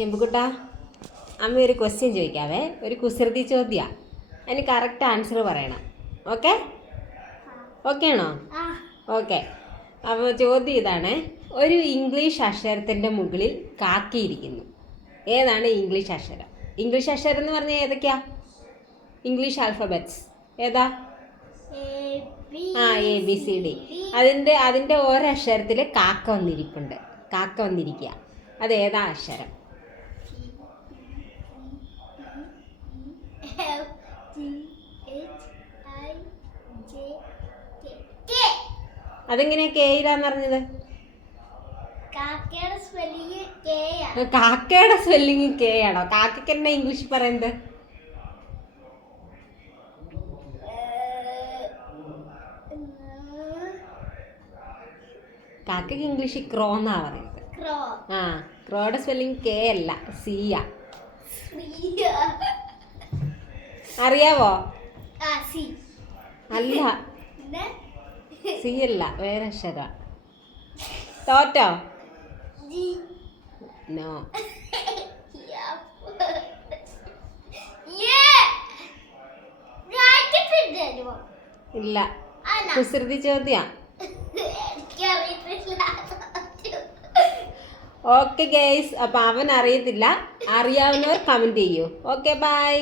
ജമ്പുക്കുട്ടാ, അമ്മ ഒരു ക്വസ്റ്റ്യൻ ചോദിക്കാവേ. ഒരു കുസൃതി ചോദ്യമാണ്. അതിന് കറക്റ്റ് ആൻസർ പറയണം. ഓക്കെ ഓക്കെ ആണോ? ഓക്കെ. അപ്പോൾ ചോദ്യം ഇതാണ്: ഒരു ഇംഗ്ലീഷ് അക്ഷരത്തിൻ്റെ മുകളിൽ കാക്കിയിരിക്കുന്നു. ഏതാണ് ഇംഗ്ലീഷ് അക്ഷരം? ഇംഗ്ലീഷ് അക്ഷരം എന്ന് പറഞ്ഞാൽ ഏതൊക്കെയാ? ഇംഗ്ലീഷ് ആൽഫബറ്റ്സ് ഏതാ? ABCD. അതിൻ്റെ ഒരക്ഷരത്തിൽ കാക്ക വന്നിരിപ്പുണ്ട്. കാക്ക വന്നിരിക്കുക. അത് ഏതാ അക്ഷരം? അതെങ്ങനെയാ കേയിലാന്ന് പറഞ്ഞത്? കാക്കയുടെ സ്പെല്ലിങ് കെ ആണോ? കാക്കയ്ക്ക് എന്നാ ഇംഗ്ലീഷ് പറയുന്നത്? കാക്കയ്ക്ക് ഇംഗ്ലീഷിൽ ക്രോ എന്നാ പറയുന്നത്. ക്രോയുടെ സ്പെല്ലിങ് കെ അല്ല, സി ആ. അറിയാവോ? അല്ല, സി അല്ല, വേറെ അക്ഷര. തോറ്റോ? നോ. ഇല്ല, കുസൃതി ചോദ്യം. ഓക്കെ ഗൈസ്, അപ്പം അവൻ അറിയത്തില്ല. അറിയാവുന്നവർ കമൻറ്റ് ചെയ്യൂ. Okay, by.